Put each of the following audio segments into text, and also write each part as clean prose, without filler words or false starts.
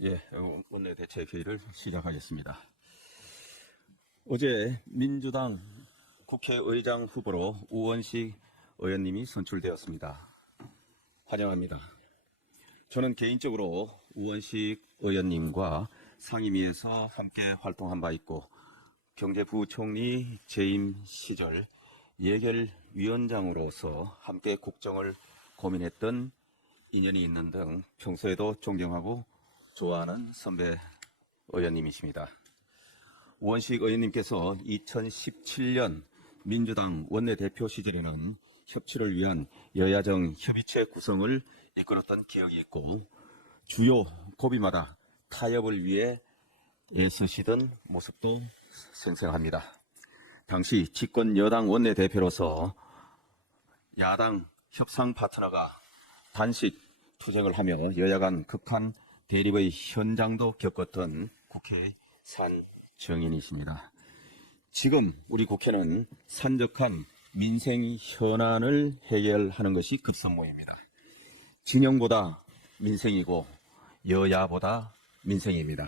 예, 원내대책회의를 시작하겠습니다. 어제 민주당 국회의장 후보로 우원식 의원님이 선출되었습니다. 환영합니다. 저는 개인적으로 우원식 의원님과 상임위에서 함께 활동한 바 있고 경제부총리 재임 시절 예결위원장으로서 함께 국정을 고민했던 인연이 있는 등 평소에도 존경하고 좋아하는 선배 의원님이십니다. 우원식 의원님께서 2017년 민주당 원내대표 시절에는 협치를 위한 여야정 협의체 구성을 이끌었던 기억이 있고 주요 고비마다 타협을 위해 애쓰시던 모습도 생생합니다. 당시 집권 여당 원내대표로서 야당 협상 파트너가 단식 투쟁을 하며 여야 간 극한 대립의 현장도 겪었던 국회의 산 정인이십니다. 지금 우리 국회는 산적한 민생 현안을 해결하는 것이 급선무입니다. 진영보다 민생이고 여야보다 민생입니다.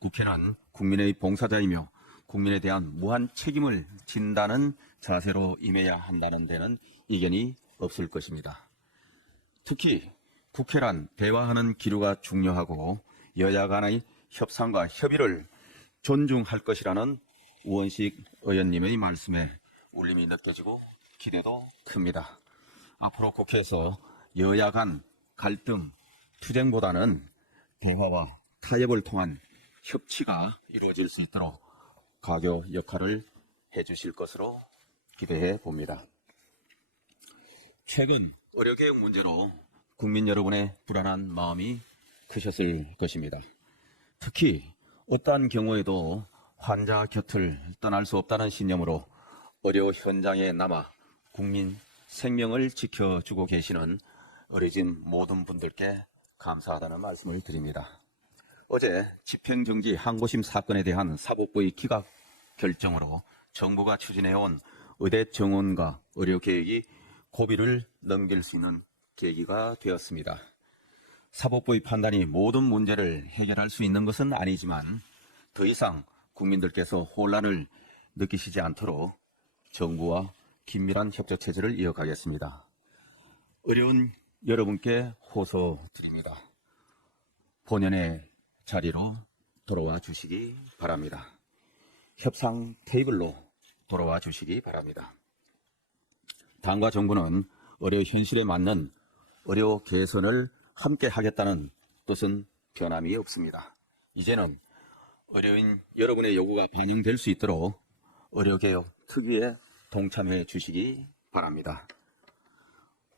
국회는 국민의 봉사자이며 국민에 대한 무한 책임을 진다는 자세로 임해야 한다는 데는 이견이 없을 것입니다. 특히 국회란 대화하는 기류가 중요하고 여야 간의 협상과 협의를 존중할 것이라는 우원식 의원님의 말씀에 울림이 느껴지고 기대도 큽니다. 앞으로 국회에서 여야 간 갈등, 투쟁보다는 대화와 타협을 통한 협치가 이루어질 수 있도록 가교 역할을 해주실 것으로 기대해 봅니다. 최근 의료개혁 문제로 국민 여러분의 불안한 마음이 크셨을 것입니다. 특히 어떠한 경우에도 환자 곁을 떠날 수 없다는 신념으로 의료 현장에 남아 국민 생명을 지켜주고 계시는 어려진 모든 분들께 감사하다는 말씀을 드립니다. 어제 집행정지 항고심 사건에 대한 사법부의 기각 결정으로 정부가 추진해온 의대 정원과 의료개혁이 고비를 넘길 수 있는 계기가 되었습니다. 사법부의 판단이 모든 문제를 해결할 수 있는 것은 아니지만 더 이상 국민들께서 혼란을 느끼시지 않도록 정부와 긴밀한 협조 체제를 이어가겠습니다. 어려운 여러분께 호소드립니다. 본연의 자리로 돌아와 주시기 바랍니다. 협상 테이블로 돌아와 주시기 바랍니다. 당과 정부는 의료 현실에 맞는 의료 개선을 함께 하겠다는 뜻은 변함이 없습니다. 이제는 의료인 여러분의 요구가 반영될 수 있도록 의료개혁 특위에 동참해 주시기 바랍니다.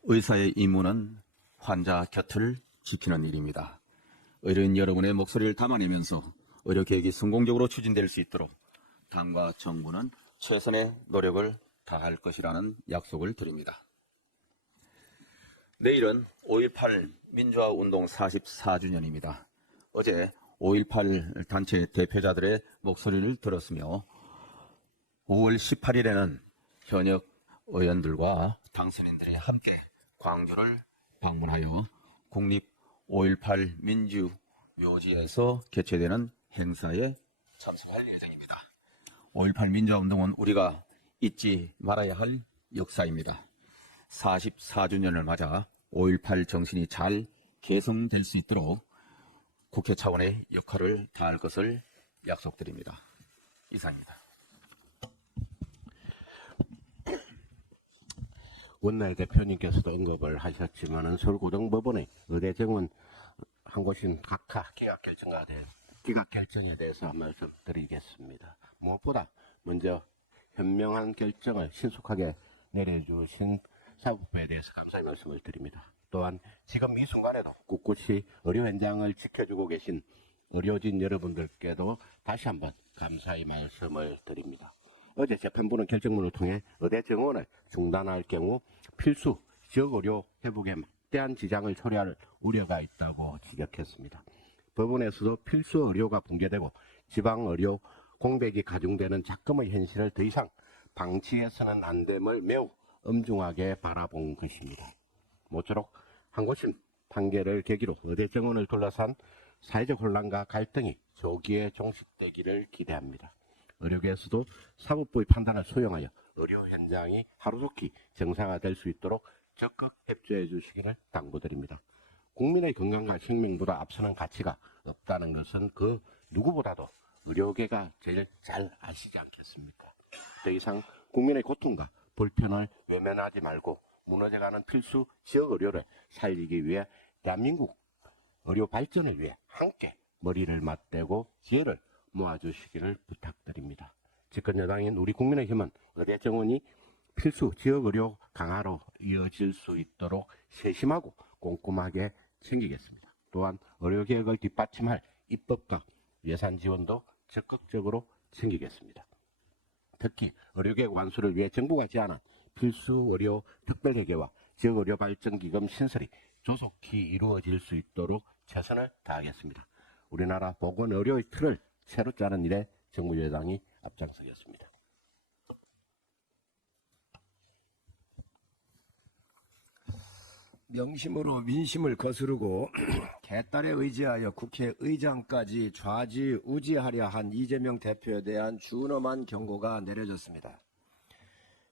의사의 임무는 환자 곁을 지키는 일입니다. 의료인 여러분의 목소리를 담아내면서 의료개혁이 성공적으로 추진될 수 있도록 당과 정부는 최선의 노력을 다할 것이라는 약속을 드립니다. 내일은 5.18 민주화운동 44주년입니다. 어제 5.18 단체 대표자들의 목소리를 들었으며 5월 18일에는 현역 의원들과 당선인들이 함께 광주를 방문하여 국립 5.18 민주묘지에서 개최되는 행사에 참석할 예정입니다. 5.18 민주화운동은 우리가 잊지 말아야 할 역사입니다. 44주년을 맞아 5.18 정신이 잘 개성될 수 있도록 국회 차원의 역할을 다할 것을 약속드립니다. 이상입니다. 원내대표님께서도 언급을 하셨지만 서울고등법원의 의대 정원 항고심 각하 기각 결정에 대해서 한 말씀 드리겠습니다. 무엇보다 먼저 현명한 결정을 신속하게 내려주신 사법부에 대해서 감사의 말씀을 드립니다. 또한 지금 이 순간에도 꿋꿋이 의료 현장을 지켜주고 계신 의료진 여러분들께도 다시 한번 감사의 말씀을 드립니다. 어제 재판부는 결정문을 통해 의대 정원을 중단할 경우 필수 지역의료 회복에 막대한 지장을 초래할 우려가 있다고 지적했습니다. 법원에서도 필수 의료가 붕괴되고 지방의료 공백이 가중되는 작금의 현실을 더 이상 방치해서는 안 됨을 매우 엄중하게 바라본 것입니다. 모쪼록 항고심 판결을 계기로 의대 정원을 둘러싼 사회적 혼란과 갈등이 조기에 종식되기를 기대합니다. 의료계에서도 사법부의 판단을 수용하여 의료 현장이 하루속히 정상화될 수 있도록 적극 협조해 주시기를 당부드립니다. 국민의 건강과 생명보다 앞서는 가치가 없다는 것은 그 누구보다도 의료계가 제일 잘 아시지 않겠습니까? 더 이상 국민의 고통과 불편을 외면하지 말고 무너져가는 필수 지역 의료를 살리기 위해 대한민국 의료 발전을 위해 함께 머리를 맞대고 지혜를 모아주시기를 부탁드립니다. 집권 여당인 우리 국민의힘은 의대 정원이 필수 지역 의료 강화로 이어질 수 있도록 세심하고 꼼꼼하게 챙기겠습니다. 또한 의료개혁을 뒷받침할 입법과 예산 지원도 적극적으로 챙기겠습니다. 특히 의료개혁 완수를 위해 정부가 제안한 필수 의료 특별회계와 지역 의료 발전 기금 신설이 조속히 이루어질 수 있도록 최선을 다하겠습니다. 우리나라 보건 의료의 틀을 새로 짜는 일에 정부 여당이 앞장서겠습니다. 명심으로 민심을 거스르고 개딸에 의지하여 국회의장까지 좌지우지하려 한 이재명 대표에 대한 준엄한 경고가 내려졌습니다.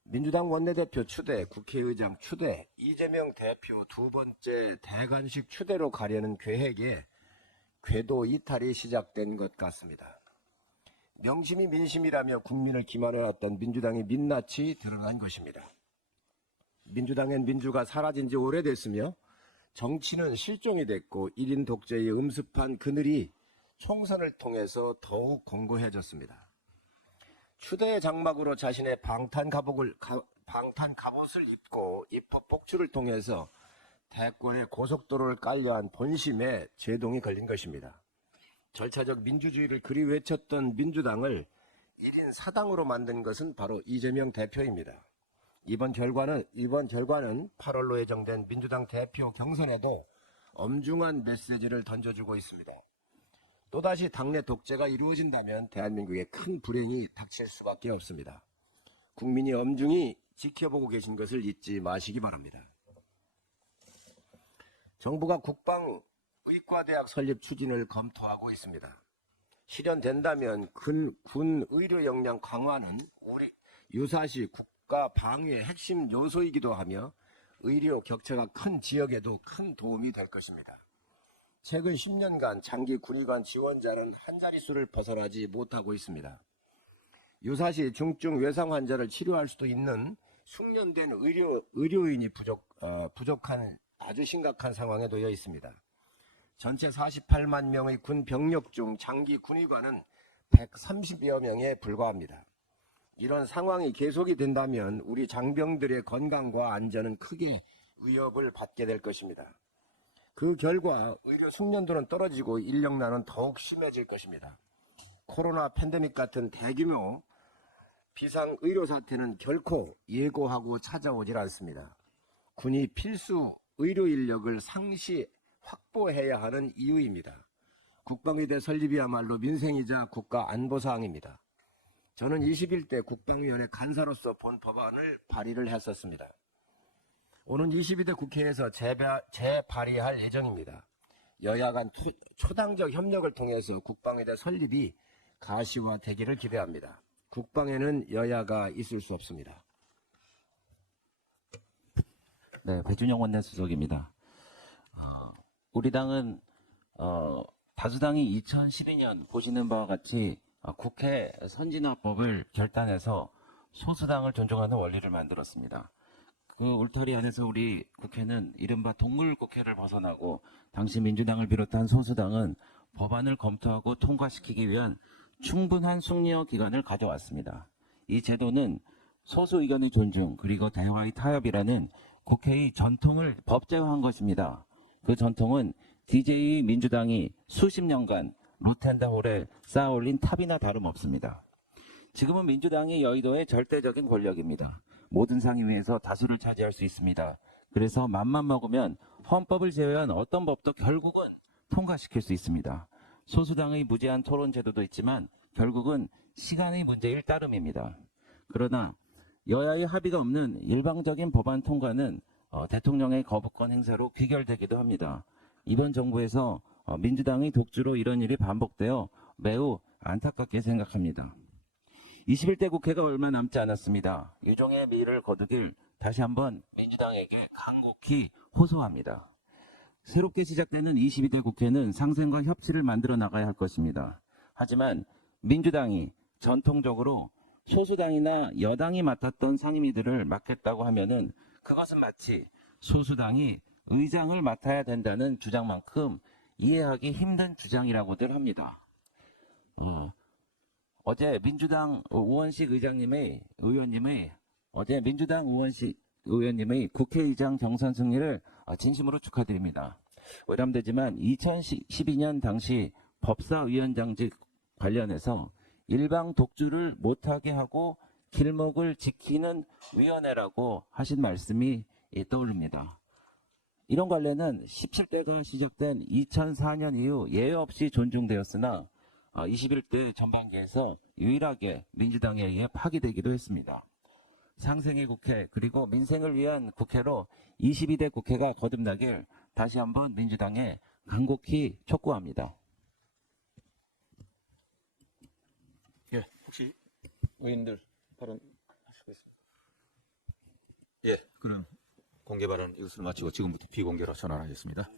민주당 원내대표 추대, 국회의장 추대, 이재명 대표 두 번째 대관식 추대로 가려는 계획에 궤도 이탈이 시작된 것 같습니다. 명심이 민심이라며 국민을 기만해왔던 민주당의 민낯이 드러난 것입니다. 민주당엔 민주가 사라진 지 오래됐으며 정치는 실종이 됐고 1인 독재의 음습한 그늘이 총선을 통해서 더욱 공고해졌습니다. 추대의 장막으로 자신의 방탄 갑옷을 입고 입법 복주를 통해서 대권의 고속도로를 깔려한 본심에 제동이 걸린 것입니다. 절차적 민주주의를 그리 외쳤던 민주당을 1인 사당으로 만든 것은 바로 이재명 대표입니다. 이번 결과는 8월로 예정된 민주당 대표 경선에도 엄중한 메시지를 던져주고 있습니다. 또다시 당내 독재가 이루어진다면 대한민국에 큰 불행이 닥칠 수밖에 없습니다. 국민이 엄중히 지켜보고 계신 것을 잊지 마시기 바랍니다. 정부가 국방의과대학 설립 추진을 검토하고 있습니다. 실현된다면 군 의료 역량 강화는 우리 유사시 국가 방위의 핵심 요소이기도 하며 의료 격차가 큰 지역에도 큰 도움이 될 것입니다. 최근 10년간 장기 군의관 지원자는 한 자릿수를 벗어나지 못하고 있습니다. 유사시 중증 외상 환자를 치료할 수도 있는 숙련된 의료인이 부족한 아주 심각한 상황에 놓여 있습니다. 전체 48만 명의 군 병력 중 장기 군의관은 130여 명에 불과합니다. 이런 상황이 계속이 된다면 우리 장병들의 건강과 안전은 크게 위협을 받게 될 것입니다. 그 결과 의료 숙련도는 떨어지고 인력난은 더욱 심해질 것입니다. 코로나 팬데믹 같은 대규모 비상 의료 사태는 결코 예고하고 찾아오질 않습니다. 군이 필수 의료 인력을 상시 확보해야 하는 이유입니다. 국방의대 설립이야말로 민생이자 국가 안보사항입니다. 저는 21대 국방위원회 간사로서 본 법안을 발의를 했었습니다. 오는 22대 국회에서 재발의할 예정입니다. 여야 간 초당적 협력을 통해서 국방의대 설립이 가시화되기를 기대합니다. 국방에는 여야가 있을 수 없습니다. 네, 배준영 원내수석입니다. 우리 당은 다수당이 2012년 보시는 바와 같이 국회 선진화법을 결단해서 소수당을 존중하는 원리를 만들었습니다. 그 울타리 안에서 우리 국회는 이른바 동물국회를 벗어나고 당시 민주당을 비롯한 소수당은 법안을 검토하고 통과시키기 위한 충분한 숙려 기간을 가져왔습니다. 이 제도는 소수 의견의 존중 그리고 대화의 타협이라는 국회의 전통을 법제화한 것입니다. 그 전통은 DJ 민주당이 수십 년간 루텐다홀에 쌓아올린 탑이나 다름없습니다. 지금은 민주당이 여의도의 절대적인 권력입니다. 모든 상임위에서 다수를 차지할 수 있습니다. 그래서 맘만 먹으면 헌법을 제외한 어떤 법도 결국은 통과시킬 수 있습니다. 소수당의 무제한 토론 제도도 있지만 결국은 시간의 문제일 따름입니다. 그러나 여야의 합의가 없는 일방적인 법안 통과는 대통령의 거부권 행사로 귀결되기도 합니다. 이번 정부에서 민주당의 독주로 이런 일이 반복되어 매우 안타깝게 생각합니다. 21대 국회가 얼마 남지 않았습니다. 유종의 미를 거두길 다시 한번 민주당에게 간곡히 호소합니다. 새롭게 시작되는 22대 국회는 상생과 협치를 만들어 나가야 할 것입니다. 하지만 민주당이 전통적으로 소수당이나 여당이 맡았던 상임위들을 맡겠다고 하면은 그것은 마치 소수당이 의장을 맡아야 된다는 주장만큼 이해하기 힘든 주장이라고들 합니다. 어제 민주당 우원식 의원님의 어제 민주당 우원식 의원님의 국회의장 경선 승리를 진심으로 축하드립니다. 외람되지만 2012년 당시 법사위원장직 관련해서 일방 독주를 못하게 하고 길목을 지키는 위원회라고 하신 말씀이 떠오릅니다. 이런 관례는 17대가 시작된 2004년 이후 예외 없이 존중되었으나 21대 전반기에서 유일하게 민주당에 의해 파기되기도 했습니다. 상생의 국회 그리고 민생을 위한 국회로 22대 국회가 거듭나길 다시 한번 민주당에 간곡히 촉구합니다. 예, 혹시 의원들 발언하시겠습니까? 예, 그럼 공개 발언 이것을 마치고 지금부터 비공개로 전환하겠습니다.